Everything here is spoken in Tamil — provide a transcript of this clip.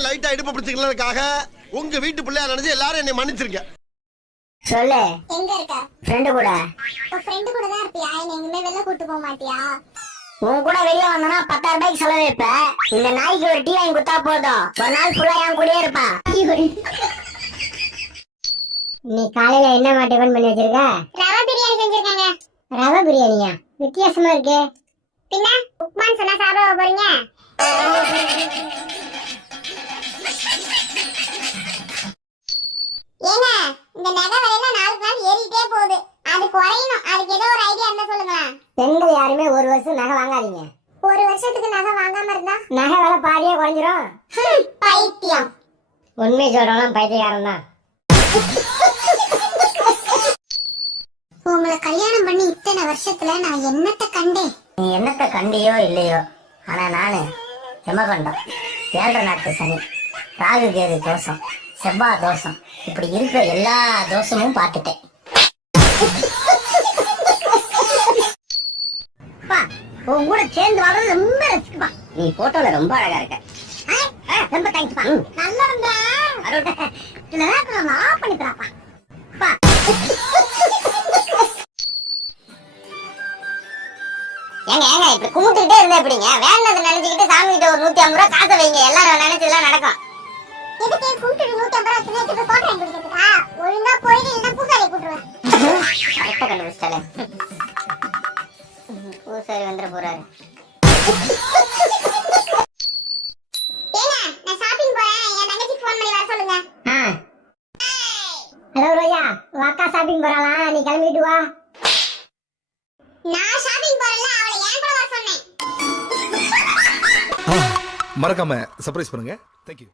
மாதிரி லைட்டா இடுப்பு பிடிச்சிக்கிறதுக்காக உங்க வீட்டு பிள்ளையா நினைச்சு எல்லாரும் என்னை மன்னிச்சிருக்க. சொல்லு. எங்க இருக்க? ஃப்ரெண்டு கூட. ஃப்ரெண்டு கூட தான் இருப்பியா? எங்கேயுமே வெளில கூட்டு போக மாட்டியா? உன் கூட வெளிய வந்தனா 10,000 ரூபாய்க்கு செலவு வைப்ப. இந்த நாய்க்கு ஒரு டீ வாங்கி கொடுத்தா போதும், ஒரு நாள் ஃபுல்லா என் கூடயே இருப்பா. நீ காலையில என்ன டிஃபன் பண்ணி வச்சிருக்க? ரவா பிரியாணி செஞ்சிருக்காங்க. ரவா பிரியாணியா? வித்தியாசமா இருக்கே. பின்ன உப்மான்னு சொன்னா சாப்பிட போறீங்க? ஏங்க இந்த நகை விலையில நாளுக்கு நாள் ஏறிட்டே போகுது. அது குறையணும். அதுக்கு ஏதோ ஒரு ஐடியா இருந்தா சொல்லுங்க. பெண்கள் யாருமே ஒரு வருஷம் நகை வாங்காதீங்க. ஒரு வருஷத்துக்கு நகை வாங்காம இருந்தா நகை விலை பாதியே குறைஞ்சிரும். பைத்தியம். உண்மை சொல்றவங்க பைத்தியக்காரன் தான். உங்களை கல்யாணம் பண்ணி இத்தனை வருஷத்துல நான் என்னத்த கண்டேன்? நீ என்னத்த கண்டியோ இல்லையோ, ஆனா நானு எமகண்டம், 7 நாட்டு சனி, ராகு கேது தோஷம், செவ்வாய் தோஷம், இப்படி இருக்கிற எல்லா தோஷமும் பார்த்துட்டேன். உன் கூட சேர்ந்து வாழ்றது ரொம்ப ரசிக்குப்பா. நீ போட்டோல ரொம்ப அழகா இருக்க. ரொம்ப தேங்க்ஸ்ப்பா. நல்லா இருந்தா ஆஃப் பண்ணிக்கிறாப்பா. ஏங்க ஏங்க இப்படி கும்பிட்டுக்கிட்டே இருந்தா எப்படிங்க? வேண்டதை நினைச்சுக்கிட்டு சாமி கிட்ட ஒரு 150 ரூபாய் காசை வைங்க, எல்லாரும் நினைச்சதெல்லாம் நடக்கும். எதுக்கு கும்பிட்டு 150 ரூபாய் தினத்துக்கு போட்டோ எடுத்துக்கிட்டா? ஒழுங்கா போயிட்டு இல்லைன்னா பூசாரி கூட்டுருவேன். கரெக்டா கண்டுபிடிச்சிட்டாலே. பூசாரி வந்துட போறாரு. ஏங்க நான் ஷாப்பிங் போறேன். என் தங்கச்சிக்கு ஃபோன் பண்ணி வர சொல்லுங்க. ஹலோ ரோயா, உன் அக்கா ஷாப்பிங் போறாளா? நீ கிளம்பிட்டு வா. நான் ஷாப்பிங் போறேன்ல, அவளை ஏன் கூட வர சொன்னேன். மறக்காம சர்ப்ரைஸ் பண்ணுங்க. தேங்க்யூ.